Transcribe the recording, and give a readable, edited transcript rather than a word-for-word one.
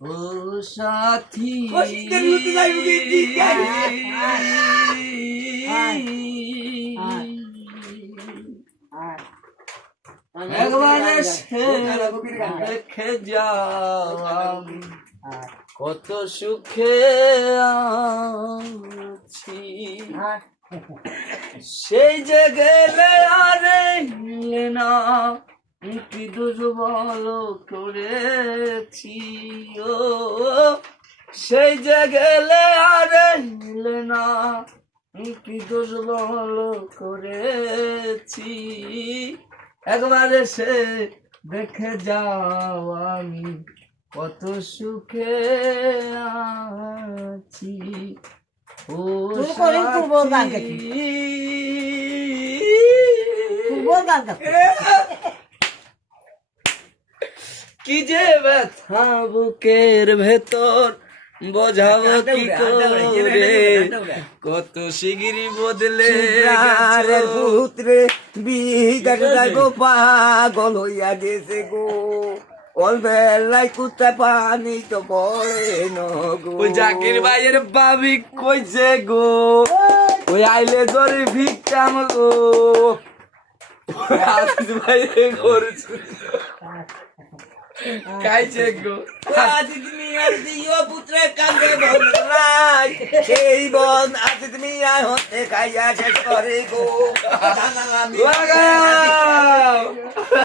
ও সাথী একবার এসে দেখে যাও আমি কত সুখে আছি, সেই যে গেলে আর এলে না, কি দুর্বল করেছি। ও সেই যে গেলে আর এলে না, কি দুর্বল করেছি। একবার এসে দেখে যাও আমি কত সুখে আছি। ও কি যে ব্যথা বুকের ভেতর বোঝাবো কি করে, কত শিগগিরি বদলে পুত্রে বিঘাট যাইব পাগল হইয়া গেছে গো, অলবেলাই কুত্তা পানি তো পড়ে নগো। ওই জাকির ভাইয়ের বাবি কইছে গো, ওই আইলে ধরে ভিক্ষাম গো, আজিজ ভাইয়ের করছে খাইছে গো। আজিজ মিয়ার দিও পুত্রে কান্দে বলাই, সেই বন আজিজ মিয়া হতে খাইয়া শেষ করে গো।